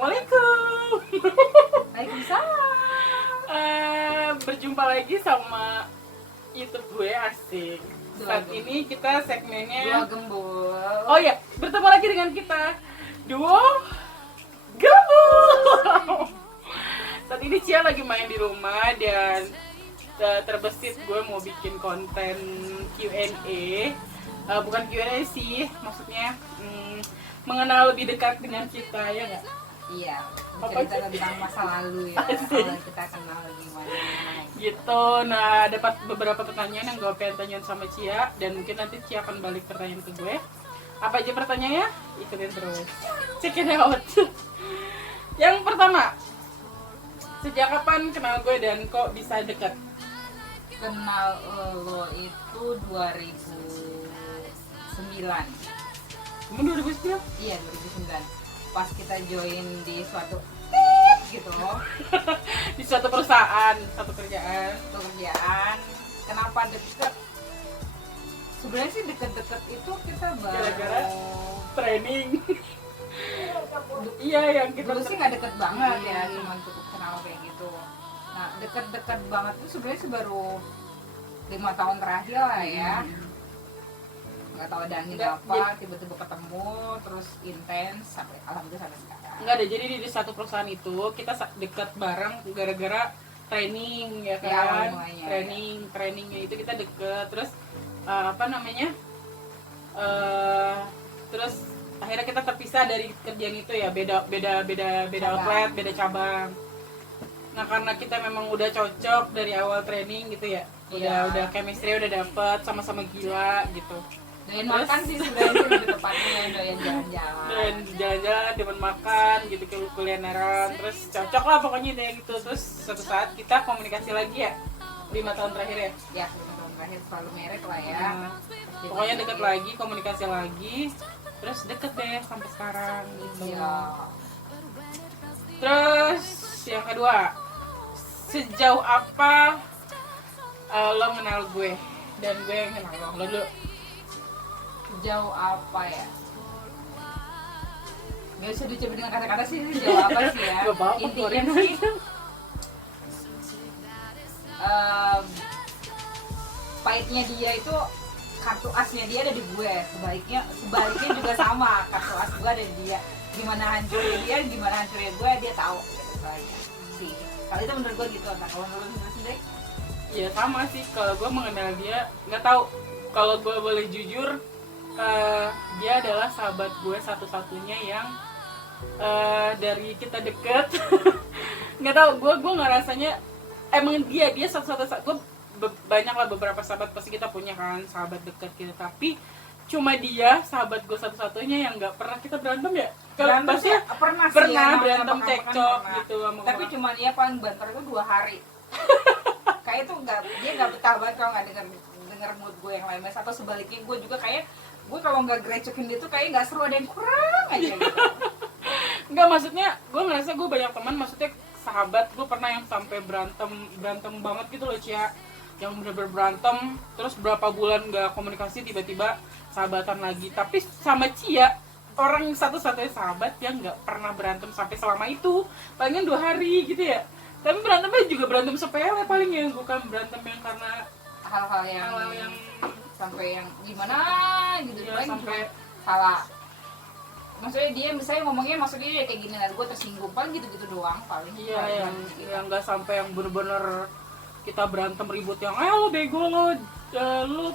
Assalamualaikum. Waalaikumsalam. Berjumpa lagi sama YouTube gue, asik. Saat ini kita segmennya Dua gembul. Oh ya, bertemu lagi dengan kita Duo Gembul. Saat ini Cia lagi main di rumah dan terbesit gue mau bikin konten Q&A. Bukan Q&A sih, maksudnya mengenal lebih dekat dengan kita, ya nggak? Iya, Apa cerita tentang masa lalu ya. Kalau kita kenal gimana. Gitu. Nah, dapat beberapa pertanyaan yang gue pengen tanyain sama Cia dan mungkin nanti Cia akan balik pertanyaan ke gue. Apa aja pertanyaannya? Ikutin terus. Check it out. Yang pertama, sejak kapan kenal gue dan kok bisa deket? Kenal lo itu 2009. Kamu 2009? Iya, 2009. Pas kita join di suatu gitu loh. Di suatu perusahaan, satu kerjaan. Pekerjaan. Kenapa deket? Sebenarnya sih deket-deket itu kita baru Gara-gara training. Iya, yang kita dulu sih nggak deket banget ya, cuma cukup kenal kayak gitu. Nah, deket-deket banget itu sebenarnya sih baru 5 tahun terakhir lah ya. Nggak tahu ada angin apa, tiba-tiba ketemu, terus intens sampai alhamdulillah sampai sekarang. Nggak ada, jadi di satu perusahaan itu kita deket bareng gara-gara training ya kan, mulainya, trainingnya itu kita deket, terus terus akhirnya kita terpisah dari kerjaan itu ya, beda outlet, beda cabang. Nah, karena kita memang udah cocok dari awal training gitu ya, udah chemistry udah dapet, sama-sama gila gitu. Doyan makan sih sebenarnya lebih tepatnya, doyan jalan-jalan. Dan jalan-jalan, demen makan gitu, kulineran, terus cocok lah pokoknya deh gitu. Terus suatu saat kita komunikasi lagi ya, 5 tahun terakhir ya. Ya, 5 tahun terakhir selalu merek lah ya. Pokoknya deket lagi, komunikasi lagi, terus deket deh sampai sekarang gitu. Iya. Terus yang kedua, sejauh apa lo kenal gue dan gue yang kenal lo dulu? Sejauh apa ya? Gak usah dicoba dengan kata-kata sih, ini sejauh apa sih ya? Gak apa-apa, Intinya sih pahitnya dia itu kartu asnya dia ada di gue, sebaliknya juga sama, kartu as gue ada di dia. Gimana hancurnya gue, dia tahu gitu soalnya sih. Kalau itu menurut gue gitu. Nah, kalau menurut lu sendiri? Ya sama sih, kalau gue mengenal dia, nggak tahu, kalau gue boleh jujur, dia adalah sahabat gue satu-satunya yang dari kita deket. Nggak tahu, gue ngerasanya emang dia satu-satunya. Gue banyak lah beberapa sahabat, pasti kita punya kan sahabat deket gitu, tapi cuma dia sahabat gue satu-satunya yang nggak pernah kita berantem ya. Kalau pasti pernah berantem cekcok gitu sama tapi orang. cuma dia paling banter itu 2 hari. Kayak itu dia nggak betah banget kalau nggak denger mood gue yang lain, atau sebaliknya gue juga kayak gue kalau nggak grecokin dia tuh kayak nggak seru, ada yang kurang aja gitu. Nggak, maksudnya gue ngerasa gue banyak teman, maksudnya sahabat gue pernah yang sampai berantem banget gitu loh, Cia, yang bener-bener berantem terus berapa bulan nggak komunikasi, tiba-tiba sahabatan lagi. Tapi sama Cia, orang satu-satunya sahabat yang nggak pernah berantem sampai selama itu, palingan 2 hari gitu ya. Tapi berantemnya juga berantem sepele paling, yang bukan berantem yang karena hal-hal yang sampai yang gimana gitu ya, sampai salah. Maksudnya dia misalnya ngomongnya maksudnya dia kayak gini, nah gue tersinggung, paling gitu-gitu doang paling. Iya, yang nggak sampai yang bener-bener kita berantem ribut yang lo bego lo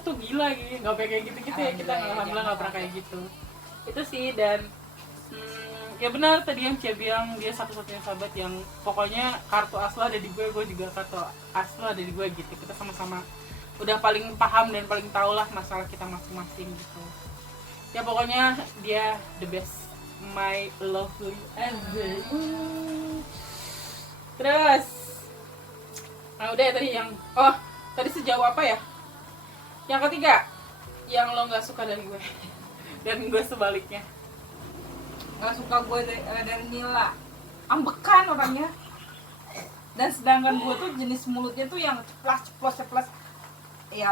tuh gila gitu, nggak kayak gitu ya. Kita alhamdulillah nggak pernah kayak gitu. Itu sih. Dan ya benar tadi yang Cia bilang, dia satu-satunya sahabat yang pokoknya kartu as lo ada di gue juga kartu as lo ada di gue gitu. Kita sama-sama udah paling paham dan paling tahu lah masalah kita masing-masing gitu. Ya pokoknya dia the best, my lovely angel. Terus nah udah ya tadi yang tadi sejauh apa ya? Yang ketiga, yang lo nggak suka dari gue dan gue sebaliknya. Nggak suka gue dari Nila, ambekan orangnya. Dan sedangkan gue tuh jenis mulutnya tuh yang ceplas. Ya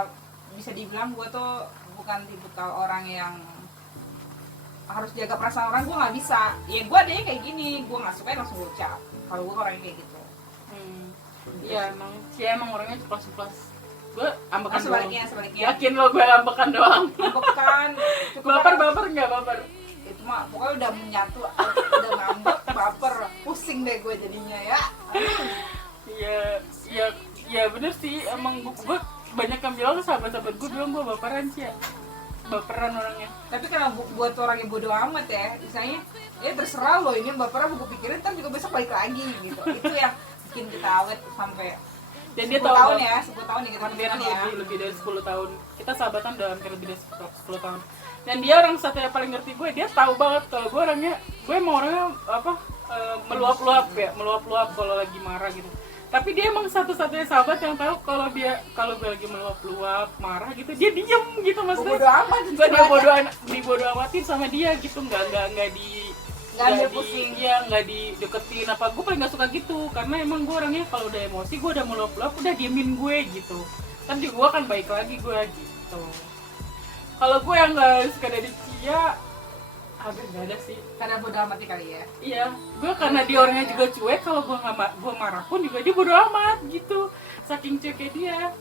bisa dibilang gue tuh bukan tipikal orang yang harus jaga perasaan orang, gue nggak bisa. Ya gue adanya kayak gini, gue nggak suka langsung gue ucap. Kalau gue orangnya kayak gitu. Iya emang orangnya ceplas-ceplas. Gue ambekan doang. Sebaliknya. Yakin lo gue ambekan doang. Ambekan. Baper nggak baper? Itu mah pokoknya udah menyatu, udah ngambek, baper, pusing deh gue jadinya ya. Iya bener sih, emang gue banyak yang bilang, sahabat-sahabat gue bilang gue baperan sih ya. Baperan orangnya. Tapi karena buat orang yang bodo amat ya, misalnya ya terserah lo ini baperan, gue pikirin ntar juga besok balik lagi gitu. Itu yang bikin kita awet sampai Dan 10 dia tahu tahun banget. ya, 10 tahun ya kita Hampir temenan ya. lebih dari 10 tahun. Kita sahabatan udah hampir lebih dari 10 tahun. Dan dia orang satu yang paling ngerti gue, dia tahu banget kalau gue orangnya, gue emang orangnya meluap-luap kalau lagi marah gitu. Tapi dia emang satu-satunya sahabat yang tahu kalau gue lagi meluap-luap marah gitu, dia diem gitu maksudnya. Bodo amat. Gue dibodo amatin sama dia gitu, nggak ambil pusing. Iya, nggak dideketin apa. Gue paling nggak suka gitu, karena emang gue orangnya kalau udah emosi, gue udah meluap-luap, udah diemin gue gitu. Kan juga gue akan baik lagi gue gitu. Kalau gue yang nggak suka dari Cia, hampir nggak ada sih. Karena bodo amat kali ya. Iya, gue karena dia orangnya juga cuek. Kalau gue marah pun juga dia bodo amat gitu, saking cueknya dia.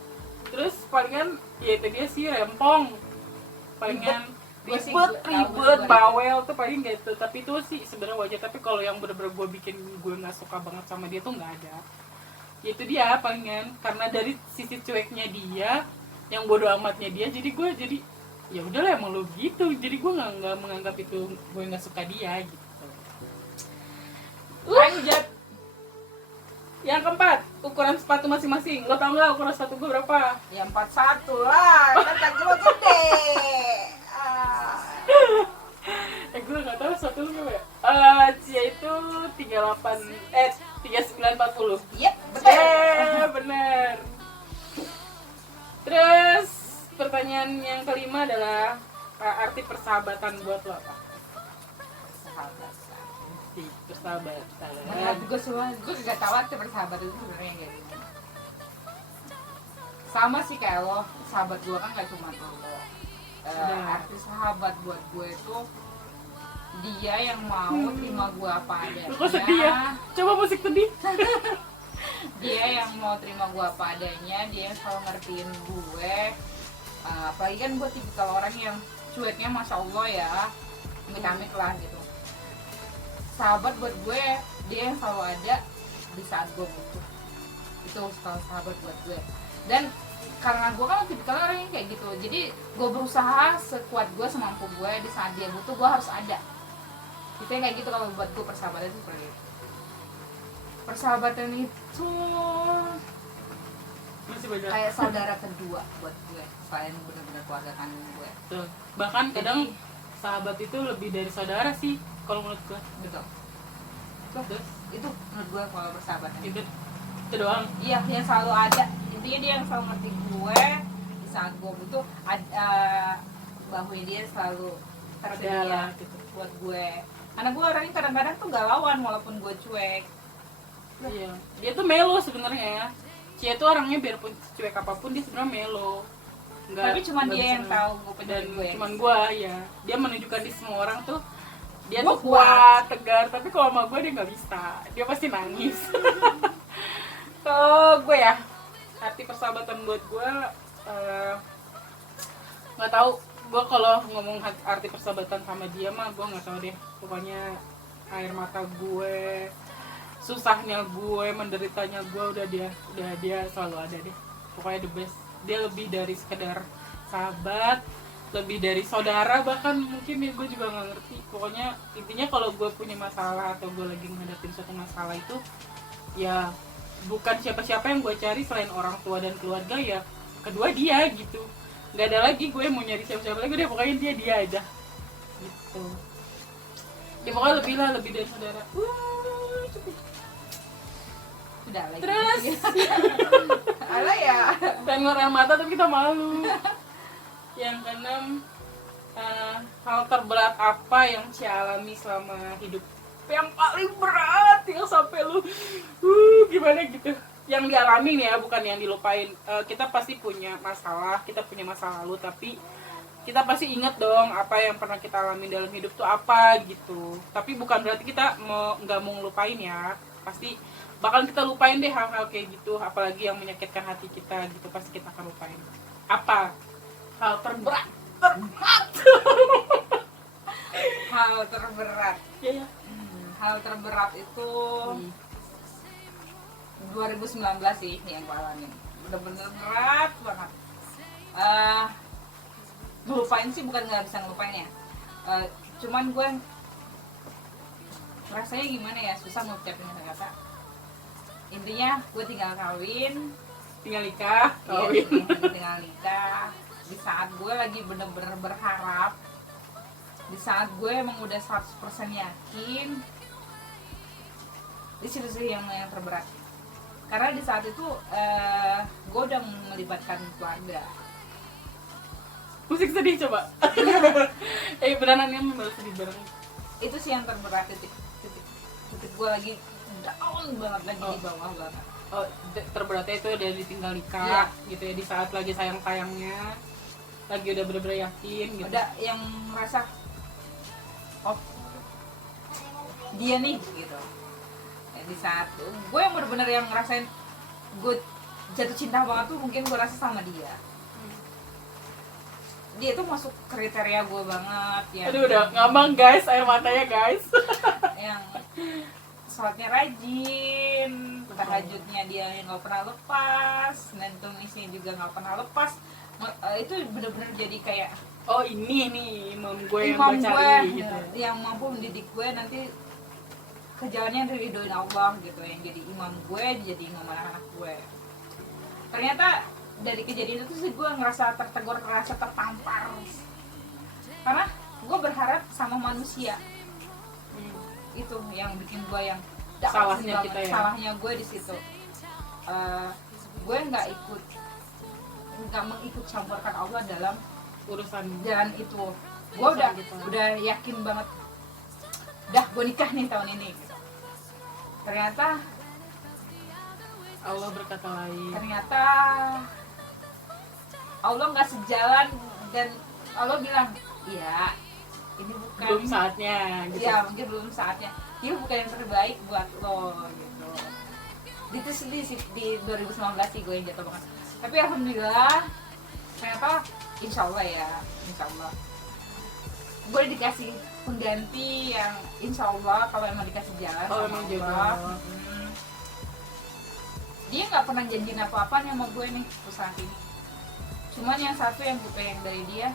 Terus palingan ya itu dia sih, rempong. Palingan ribet, bawel tuh paling gitu. Tapi itu sih sebenarnya wajar. Tapi kalau yang bener-bener gue bikin gue nggak suka banget sama dia tuh nggak ada. Ya itu dia palingan, karena dari sisi cueknya dia, yang bodo amatnya dia, jadi gue jadi ya udahlah emang lo gitu. Jadi gue nggak menganggap itu gue nggak suka dia gitu. Lanjut. Yang keempat, ukuran sepatu masing-masing. Lo tau nggak ukuran sepatu gue berapa? Ya 41 lah, kan kaki lo gede. Gue nggak tahu sepatu lu berapa ya? Cia itu 3940. Iya, betul. Bener. Terus pertanyaan yang kelima adalah arti persahabatan buat lo apa? Persahabatan. Gue gak tahu arti persahabatan itu sebenarnya kayak gimana. Sama sih kayak lo, sahabat gue kan gak cuma lo. Arti sahabat buat gue itu dia yang mau terima gue apa adanya. Lu kok sedih ya? Coba musik sedih. Dia yang mau terima gue apa adanya, dia yang selalu ngertiin gue. Apalagi kan gue tipikal orang yang cueknya masya Allah ya, amit-amit lah gitu. Sahabat buat gue, dia yang selalu ada di saat gue butuh. Itu sahabat buat gue. Dan karena gue kan tipikal orang yang kayak gitu, jadi gue berusaha sekuat gue, semampu gue, di saat dia butuh gue harus ada. Itu yang kayak gitu. Kalau buat gue persahabatan itu seperti itu. Persahabatan itu Masih banyak. kayak saudara kedua buat gue, selain benar-benar keluarga kandung gue. Tuh. Bahkan kadang sahabat itu lebih dari saudara sih kalau menurut gue. Betul. Terus Itu menurut gue kalau persahabatan. itu doang. Iya, yang selalu ada. Intinya dia yang selalu ngerti gue di saat gue butuh. Bahwa dia selalu tersedia gitu. buat gue. Karena gue orangnya kadang-kadang tuh galauan walaupun gue cuek. Iya. Dia tuh melo sebenarnya. Cia tuh orangnya biarpun cuek apapun dia sebenarnya melo. Tapi cuma dia yang tahu gue Dan peduli gue. cuman gue ya. Dia menunjukkan di semua orang tuh dia Gua tuh kuat, tegar. Tapi kalau sama gue dia nggak bisa. Dia pasti nangis. Kalau gue ya, arti persahabatan buat gue nggak tahu. Gue kalau ngomong arti persahabatan sama dia mah gue nggak tahu deh. Pokoknya air mata gue, susahnya gue, menderitanya gue, udah dia selalu ada deh. Pokoknya the best. Dia lebih dari sekedar sahabat, lebih dari saudara, bahkan mungkin ya gue juga nggak ngerti. Pokoknya intinya kalau gue punya masalah atau gue lagi menghadapi suatu masalah itu ya bukan siapa-siapa yang gue cari selain orang tua dan keluarga, ya kedua dia gitu. Nggak ada lagi gue mau nyari siapa-siapa lagi, udah pokoknya dia aja gitu. Ya pokoknya lebih dari saudara. Sudah lagi. Terus Alah ya. pengen ngeluarin mata tapi kita malu. Yang keenam, hal terberat apa yang Cia alami selama hidup? Yang paling berat yang sampai lu gimana gitu, yang dialami nih ya, bukan yang dilupain. Kita pasti punya masalah, kita punya masa lalu, tapi kita pasti inget dong apa yang pernah kita alami dalam hidup tuh apa gitu. Tapi bukan berarti kita nggak mau ngelupain ya, pasti bakal kita lupain deh hal-hal kayak gitu, apalagi yang menyakitkan hati kita gitu, pasti kita akan lupain. Apa hal terberat Hal terberat. ya ya. Hal terberat itu 2019 sih yang gue alamin. Bener-bener berat banget. Ngelupain sih bukan nggak bisa ngelupain ya. Cuman gue rasanya gimana ya, susah ngucapin kata-kata. Intinya gue tinggal kawin, Tinggal nikah, iya, kawin. tinggal nikah. Di saat gue lagi bener-bener berharap, di saat gue emang udah 100% yakin, di situ sih yang terberat. Karena di saat itu gue udah melibatkan keluarga. Musik sedih coba. Beneran ini membalas sedih bareng. Itu sih yang terberat, titik gue lagi down banget, lagi di bawah banget. Oh, terberatnya itu udah ditinggal nikah Iya. gitu ya, di saat lagi sayang-sayangnya, lagi udah bener-bener yakin gitu. Udah yang merasa, oh dia nih gitu ya, di saat gue yang bener-bener yang ngerasain gue jatuh cinta banget tuh mungkin gue rasa sama dia. Dia tuh masuk kriteria gue banget ya. Aduh udah ngambang guys, air matanya guys. Yang sholatnya rajin, tahajudnya dia yang nggak pernah lepas, dan tumisnya juga nggak pernah lepas. Itu bener-bener jadi kayak Oh ini nih imam gue yang imam gue gue cari gitu. yang mampu mendidik gue nanti ke jalannya diridhoin Allah gitu, yang jadi imam gue, jadi imam anak-anak gue. Ternyata dari kejadian itu sih gue ngerasa tertegur, ngerasa tertampar, karena gue berharap sama manusia. Itu yang bikin gue yang Salahnya banget. kita ya. Salahnya gue di situ. Gue nggak mengikut campurkan Allah dalam Urusan jalan itu. Gue Urusan kita. udah yakin banget, dah gue nikah nih tahun ini. Ternyata Allah berkata lain. Allah nggak sejalan, dan Allah bilang, iya ini bukan, Belum saatnya gitu. ya mungkin belum saatnya, ini bukan yang terbaik buat lo gitu. Itu sedih sih, di 2019 sih gue yang jatuh banget. Tapi alhamdulillah ternyata insya Allah gue dikasih pengganti yang insya Allah kalau emang dikasih jalan Oh, sama emang Allah. jodoh. Dia nggak pernah janjiin apa-apa nih sama gue nih saat ini. Cuman yang satu yang gue pengen dari dia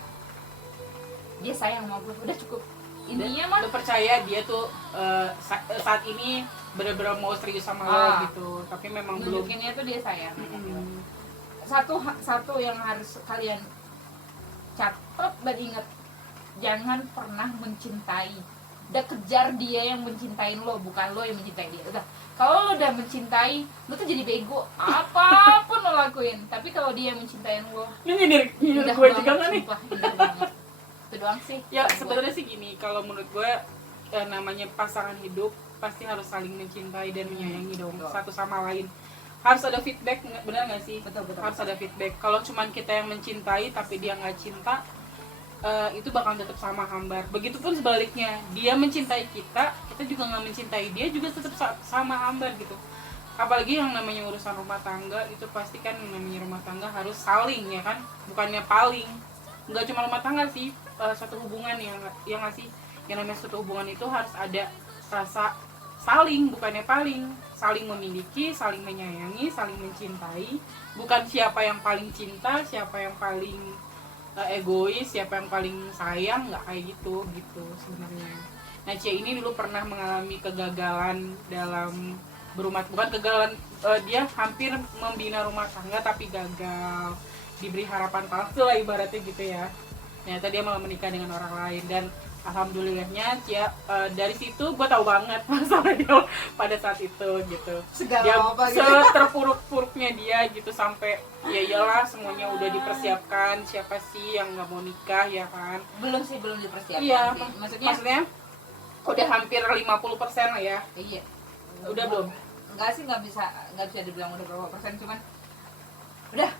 sayang sama gue, udah cukup. Intinya mah Udah percaya dia tuh saat ini bener-bener mau serius sama lo gitu. Tapi memang belum. nunjukinnya tuh dia sayang. Mm-mm. Satu yang harus kalian catat dan ingat, jangan pernah mencintai. Udah kejar dia yang mencintain lo, bukan lo yang mencintai dia. Udah, kalau lo udah mencintai, lo tuh jadi bego. Apapun lo lakuin. Tapi kalau dia yang mencintai lo, Ini nyindir indah gue banget, juga nggak nih? sumpah, indah banget. Itu doang sih. Ya buat gue. sebenarnya sih gini, kalau menurut gue namanya pasangan hidup pasti harus saling mencintai dan menyayangi dong Betul. satu sama lain. Harus ada feedback, benar nggak sih? Betul. Harus ada feedback. Kalau cuman kita yang mencintai tapi dia nggak cinta, itu bakal tetap sama hambar. Begitupun sebaliknya, dia mencintai kita, kita juga nggak mencintai dia, juga tetap sama hambar gitu. Apalagi yang namanya urusan rumah tangga, itu pasti kan yang namanya rumah tangga harus saling ya kan, bukannya paling. Nggak cuma rumah tangga sih, satu hubungan yang nggak sih, yang namanya satu hubungan itu harus ada rasa saling, bukannya paling. Saling memiliki, saling menyayangi, saling mencintai. Bukan siapa yang paling cinta, siapa yang paling egois, siapa yang paling sayang, nggak kayak gitu sebenarnya. Nah, Cia ini dulu pernah mengalami kegagalan dalam berumah, bukan kegagalan, dia hampir membina rumah tangga tapi gagal, diberi harapan palsu lah ibaratnya gitu ya. Ternyata dia malah menikah dengan orang lain, dan alhamdulillahnya Cia dari situ gue tahu banget masalah dia pada saat itu gitu. Segala Dia apa gitu. terpuruk-puruknya dia gitu, sampai ya iyalah semuanya udah dipersiapkan, siapa sih yang nggak mau nikah ya kan. Belum dipersiapkan Iya, sih. maksudnya udah hampir 50% lah ya. Iya. Udah belum? Enggak sih, nggak bisa dibilang udah berapa persen, cuman udah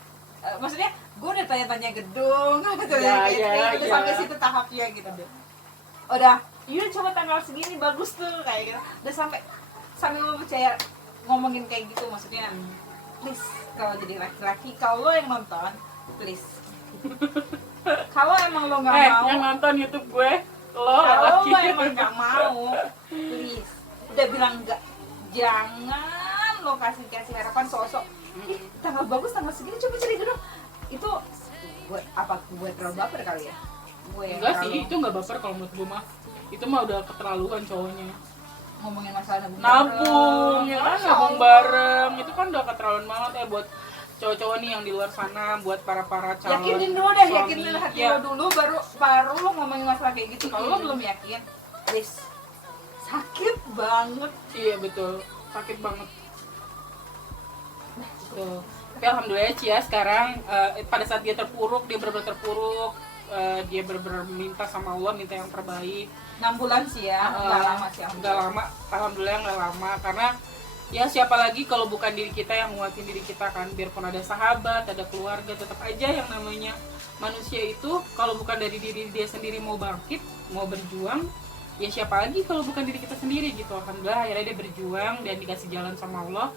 maksudnya gue udah tanya-tanya gedung udah sampai situ tahapnya gitu deh. Udah yuk coba tanggal segini bagus tuh kayak gitu, udah sampai lo percaya ngomongin kayak gitu. Maksudnya please kalau jadi laki-laki, kalau lo yang nonton please, kalau emang lo nggak mau, yang nonton YouTube gue lo kalau laki. lo emang nggak mau please udah bilang enggak, jangan lo kasih harapan sosok ih tanggal bagus tanggal segini coba cari dulu. Itu gue terlalu baper kali ya? Gue yang Enggak terlalu sih, itu nggak baper kalau menurut gue mah. Itu mah udah keterlaluan cowoknya. ngomongin masalah Nabung, ya kan nabung bareng. Itu kan udah keterlaluan banget ya buat cowok-cowok nih yang di luar sana, buat para calon. Yakinin dulu deh, suami. yakinin hati Ya. lo dulu, baru lo ngomongin masalah kayak gitu. Kalau lo belum yakin, please, sakit banget. Iya betul, sakit banget. Tuh. Tapi alhamdulillah Cia sekarang pada saat dia terpuruk, dia benar-benar terpuruk, dia benar-benar minta sama Allah, minta yang terbaik. 6 bulan sih ya, nggak lama sih. Nggak lama, alhamdulillah nggak lama, karena ya siapa lagi kalau bukan diri kita yang nguatin diri kita kan. Biarpun ada sahabat, ada keluarga, tetap aja yang namanya manusia itu kalau bukan dari diri dia sendiri mau bangkit, mau berjuang, ya siapa lagi kalau bukan diri kita sendiri gitu. Alhamdulillah akhirnya dia berjuang dan dikasih jalan sama Allah.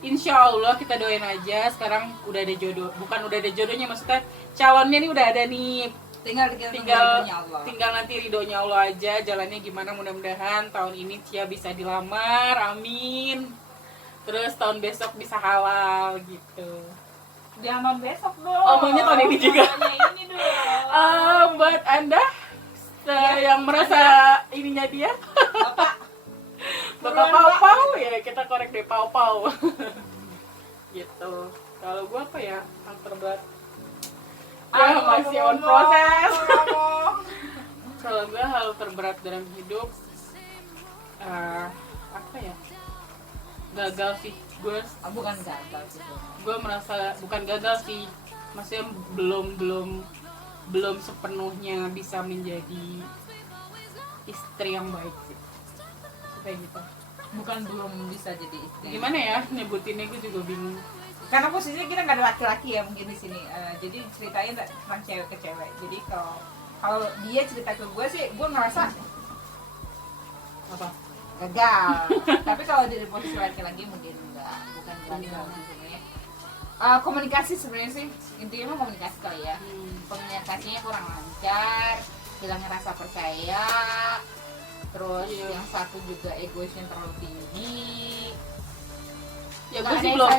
Insya Allah kita doain aja. Sekarang udah ada jodoh, bukan udah ada jodohnya, maksudnya calonnya nih udah ada nih. Tinggal nanti ridhonya Allah aja, jalannya gimana. Mudah-mudahan tahun ini Cia bisa dilamar, amin. Terus tahun besok bisa halal gitu. Jangan tahun besok dong. Oh, maunya tahun ini juga. Maunya ini dong. Buat Anda yang merasa ininya dia Bapak pau-pau ya, kita korek deh pau-pau. Gitu. Kalau gua apa ya, hal terberat ya masih on proses. Kalau gue hal terberat dalam hidup apa ya, gagal sih gue. Bukan gagal sih, Gue merasa bukan gagal sih, maksudnya belum sepenuhnya bisa menjadi istri yang baik sih, kayak gitu. Bukan belum bisa jadi istri. Gimana ya nyebutinnya, gue juga bingung. Karena posisinya kita nggak ada laki-laki ya mungkin di sini. Jadi ceritain tentang cewek ke cewek. Jadi kalau dia cerita ke gue sih, gue ngerasa Apa? gagal. Tapi kalau dari posisi laki-laki mungkin enggak, bukan gagal sebenarnya. Komunikasi sebenarnya sih intinya mah komunikasi kali ya. Komunikasinya kurang lancar, hilangnya rasa percaya. Terus yang satu juga egoisnya terlalu tinggi. Ya gue sih belum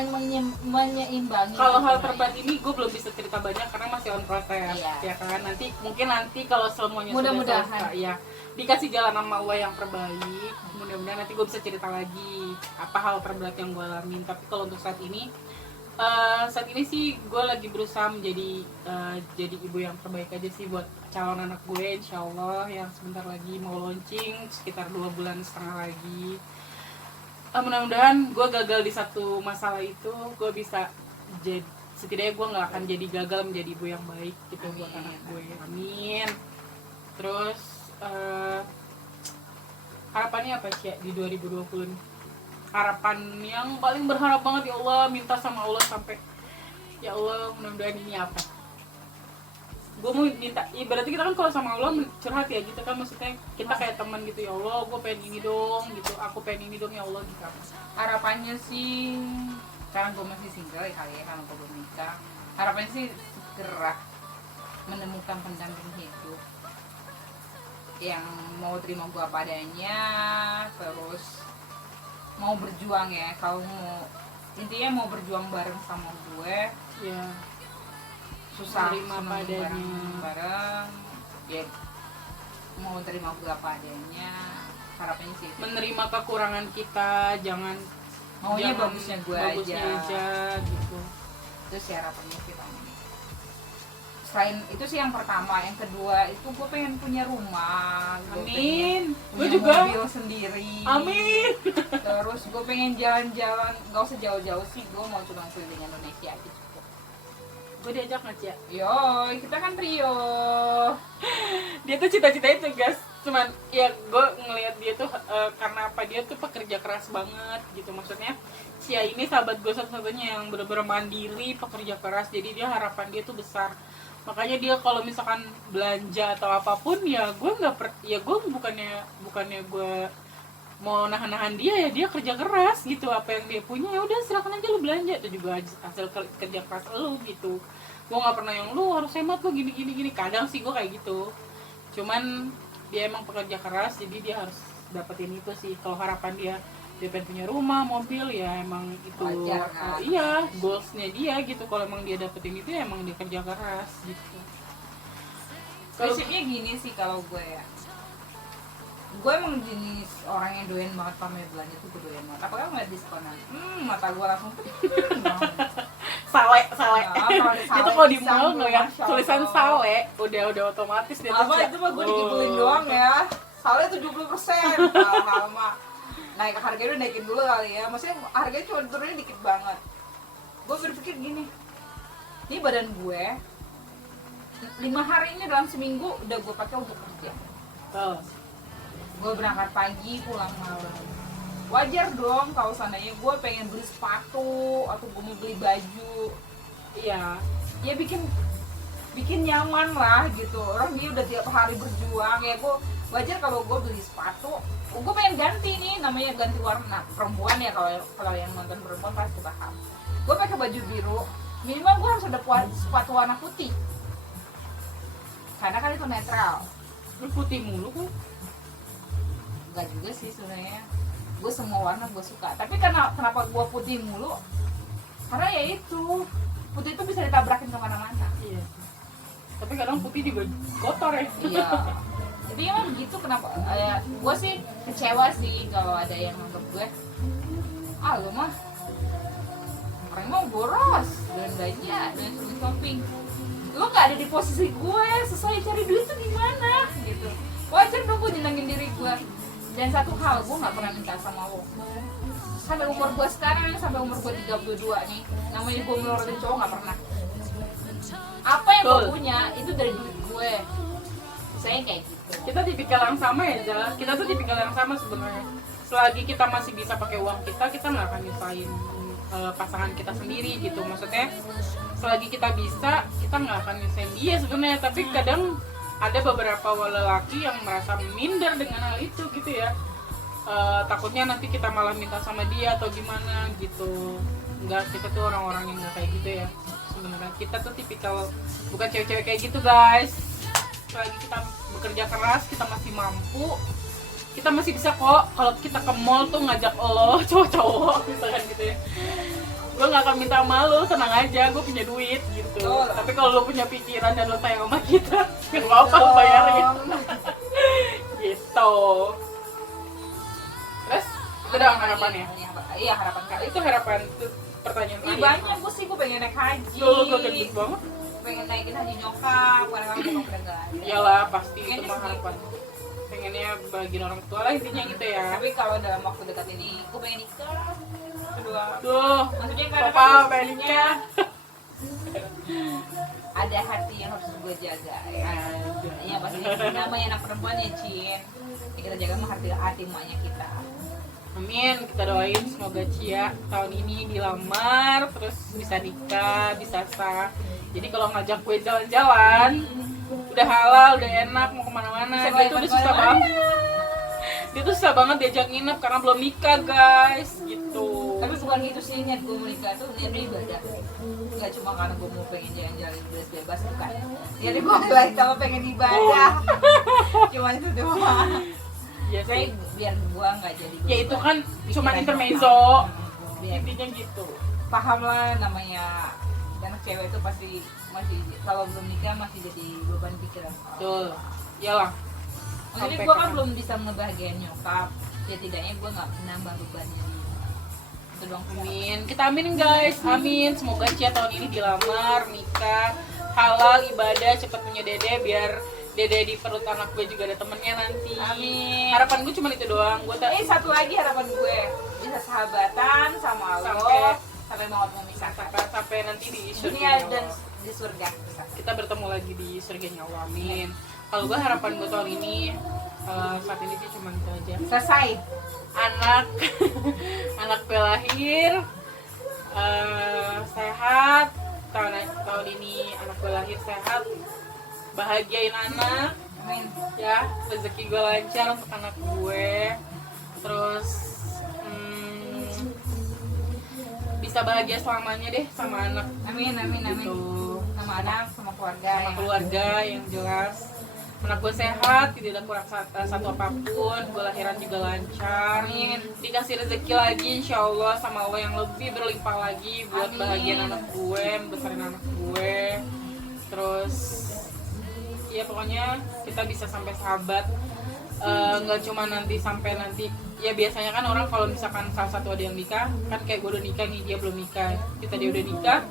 menyeimbangi. Kalau hal terberat ini gue belum bisa cerita banyak karena masih on proses. Ya kan, mungkin nanti kalau semuanya sudah selesai, ya dikasih jalan sama Allah yang terbaik, mudah-mudahan nanti gue bisa cerita lagi apa hal terberat yang gue alamin. Tapi kalau untuk saat ini sih gue lagi berusaha menjadi jadi ibu yang terbaik aja sih buat calon anak gue, insya Allah yang sebentar lagi mau launching sekitar 2,5 bulan lagi. Mudah-mudahan gue gagal di satu masalah itu, gue bisa jadi, setidaknya gue nggak akan jadi gagal menjadi ibu yang baik gitu buat anak gue, amin. Terus harapannya apa sih di 2020 nih? Harapan yang paling berharap banget, ya Allah, minta sama Allah sampai ya Allah mudah-mudahan ini apa? Gue mau minta, berarti kita kan kalau sama Allah curhat ya gitu kan, maksudnya kita kayak teman gitu, ya Allah gue pengen ini dong gitu, aku pengen ini dong ya Allah gitu. Harapannya sih, karena gue masih single ya kali ya, karena gue belum nikah, harapannya sih segera menemukan pendamping hidup yang mau terima gue apa adanya, terus mau berjuang ya, kalau mau intinya mau berjuang bareng sama gue Ya, susah menerima apa adanya. bareng ya, mau terima gue apa adanya, harapannya sih itu. Menerima kekurangan kita, jangan Maunya bagusnya gue aja gitu. Terus ya harapannya kita selain itu sih yang pertama. Yang kedua itu gue pengen punya rumah, Amin. Gue punya juga mobil sendiri, amin. terus gue pengen jalan-jalan, gak usah jauh-jauh sih, gue mau cuma keliling Indonesia aja cukup. Gue diajak nggak, Cia? Yoi, kita kan trio. Dia tuh cita-citanya tuh guys, cuman ya gue ngelihat dia tuh karena apa, dia tuh pekerja keras banget gitu. Maksudnya Cia ini sahabat gue satu-satunya yang bener-bener mandiri, pekerja keras, jadi dia harapan dia tuh besar. Makanya dia kalau misalkan belanja atau apapun ya gue ya gue bukannya gue mau nahan-nahan dia, ya dia kerja keras gitu. Apa yang dia punya ya udah silakan aja lu belanja, itu juga hasil kerja keras lu gitu. Gue nggak pernah yang lu harus hemat lu gini. Kadang sih gue kayak gitu, cuman dia emang pekerja keras jadi dia harus dapetin itu sih. Kalau harapan dia pengen punya rumah, mobil, ya emang itu Wajar, kan? iya goalsnya dia gitu. Kalau emang dia dapetin itu ya emang dia kerja keras gitu. Prinsipnya gini sih kalau gue ya, gue emang jenis orang yang doyan banget pamer belanja tuh, gue doyan banget. Apalagi ngeliat diskonan, mata gue langsung sale kalau ada itu sale kalau di pisang mall tuh, ngeliat Masya tulisan Allah. sale udah otomatis dia Apa tuh itu mah gue dikibulin oh. doang ya. Sale 70%. Mah naik harganya udah naikin dulu kali ya. Maksudnya harganya cuma turunnya dikit banget. Gue berpikir gini, ini badan gue 5 hari ini dalam seminggu udah gue pakai untuk kerja. Oh. Gue berangkat pagi pulang malam. Wajar dong kalau seandainya gue pengen beli sepatu atau gue mau beli baju, Iya, ya bikin nyaman lah gitu. Orang dia udah tiap hari berjuang, ya gue wajar kalau gue beli sepatu. Gue pengen ganti nih, namanya ganti warna. Perempuan ya, kalau yang nonton perempuan pasti paham. Gue pakai baju biru, minimal gue harus ada sepatu warna putih, karena kan itu netral. lu putih mulu kan? Enggak juga sih sebenarnya, gue semua warna gue suka. Tapi kenapa gue putih mulu, karena ya itu putih itu bisa ditabrakin kemana-mana. Iya. Tapi kadang putih juga kotor ya. Iya. Tapi emang begitu. Kenapa ya, gue sih kecewa sih kalau ada yang nganggep gue, lu mah orang mau boros dan belanja dan shopping, lu nggak ada di posisi gue, sesuai cari duit tuh gimana gitu. Wajar dong gue nyenengin diri gue. Dan satu hal, gue nggak pernah minta sama lo sampai umur gue sekarang, sampai umur gue 32 nih, namanya gue melorotin cowok nggak pernah. Apa yang gue Betul. punya itu dari duit gue, saya kayak gitu. Kita tipikal yang sama ya, Jal. Kita tuh tipikal yang sama sebenarnya. Selagi kita masih bisa pakai uang kita nggak akan nyusahin pasangan kita sendiri gitu. Maksudnya selagi kita bisa, kita nggak akan nyusahin dia sebenarnya. Tapi kadang ada beberapa lelaki yang merasa minder dengan hal itu gitu ya. Takutnya nanti kita malah minta sama dia atau gimana gitu. Enggak, kita tuh orang-orang yang nggak kayak gitu ya. Sebenarnya kita tuh tipikal bukan cewek-cewek kayak gitu, guys. Selagi kita bekerja keras, kita masih mampu, kita masih bisa kok kalau kita ke mall tuh ngajak lo cowok-cowok misalkan gitu ya, gue nggak akan minta sama lo, tenang aja, gue punya duit gitu. Tapi kalau lo punya pikiran dan lo sayang sama kita, nggak apa-apa lo bayarin gitu. Terus itu doang harapannya. Iya, harapan kali. Itu harapan tuh pertanyaan Ih, terakhir. banyak. Gue pengen naik haji. Lo gue gendut banget. Pengen naikin haji nyokap, karena nyokap udah nggak ada. Iyalah pasti itu Pengennya mah segitu. harapan. Pengennya bagian orang tua lah intinya gitu ya. Tapi kalau dalam waktu dekat ini, gue pengen nikah. Kedua. Tuh, Maksudnya karena papa kan pengen nikah. ada hati yang harus gue jaga ya. Iya pasti namanya anak perempuan ya, Cin. Ya, kita jaga mah hati emaknya kita. Amin, kita doain semoga Cia tahun ini dilamar, terus bisa nikah, bisa sah. Jadi kalau ngajak gue jalan-jalan, udah halal, udah enak, mau kemana-mana. Bisa Dia tuh udah susah kemana-mana. banget. Dia tuh susah banget diajak nginep karena belum nikah, guys. Gitu. Tapi bukan gitu sih, niat gue menikah tuh niatnya ibadah. Gak cuma karena gue mau pengen jalan-jalan bebas, bukan. Niatnya gue lagi kalau pengen ibadah. Cuma itu doang. Ya Saya sih. biar gue nggak jadi Ya itu beban kan cuma pikiran intermezzo. nyokap. Biar Intinya gitu. paham lah, namanya anak cewek itu pasti masih kalau belum nikah masih jadi beban pikiran. Betul. Iyalah. Maksudnya Sampai gue kan kapan? belum bisa ngebahagiain nyokap, ya tidaknya gue nggak menambah bebannya dia. Itu dong. Amin. Kita aminin guys. Amin. Semoga Cia tahun ini dilamar, nikah, halal, ibadah, cepet punya dede biar dede di perut anak gue juga ada temennya nanti. Amin. Harapan gue cuma itu doang. Gue Satu lagi harapan gue, bisa sahabatan sama lo sampai mau memisahkan sampai nanti di dunia surga dan di surga. kita bertemu lagi di surganya Allah. Amin. Kalau gue harapan gue tahun ini saat ini sih cuma itu aja. Selesai. Anak anak gue lahir sehat. Tahun ini anak gue lahir sehat, bahagiain anak. Amin. Ya, rezeki gue lancar untuk anak gue, terus bisa bahagia selamanya deh sama anak. Amin, amin, amin. Gitu. Sama anak, sama keluarga. Sama keluarga yang jelas. Anak gue sehat, tidak ada kurang satu apapun, gue lahiran juga lancar. Amin. Dikasih rezeki lagi insya Allah sama Allah yang lebih berlimpah lagi buat Amin. bahagian anak gue, besarin anak gue. Terus ya pokoknya kita bisa sampai sahabat, nggak cuma nanti sampai nanti. Ya biasanya kan orang kalau misalkan salah satu ada yang nikah, kan kayak gue udah nikah nih, dia belum nikah, dia udah nikah,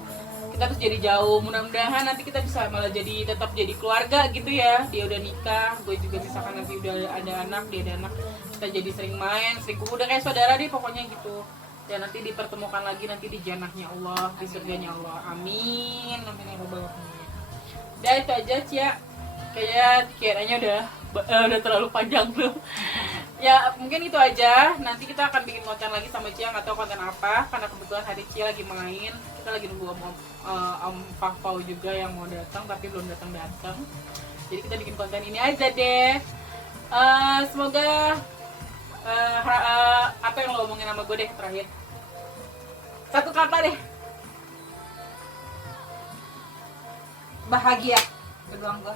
kita terus jadi jauh. Mudah-mudahan nanti kita bisa malah jadi tetap jadi keluarga gitu ya. Dia udah nikah, gue juga misalkan nanti udah ada anak, dia ada anak, kita jadi sering main, sering kumpul, udah kayak saudara deh pokoknya gitu. Dan nanti dipertemukan lagi nanti di jannahnya Allah, di surganya Allah. Amin. Amin ya rabbal alamin. Udah itu aja Cia. Kayaknya udah terlalu panjang belum. Ya mungkin itu aja. Nanti kita akan bikin konten lagi sama Cia, nggak tahu konten apa, karena kebetulan hari Cia lagi main. Kita lagi nunggu Om Pau juga yang mau datang tapi belum datang. Jadi kita bikin konten ini aja deh. Semoga apa yang lo ngomongin sama gue deh terakhir. Satu kata deh. Bahagia. Berdoang gue.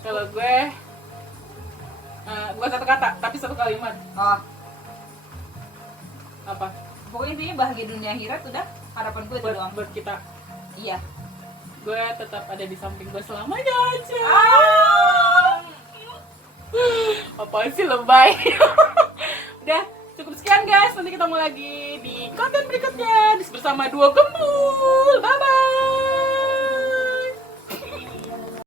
Kalau gue bukan satu kata tapi satu kalimat. Oh, Apa? pokoknya intinya bahagia dunia akhirat udah harapan gue itu doang. Buat kita. Iya. Gue tetap ada di samping gue selamanya aja. Apaan sih lebay. Udah cukup sekian guys, nanti ketemu lagi di konten berikutnya bersama dua gembul. Bye bye.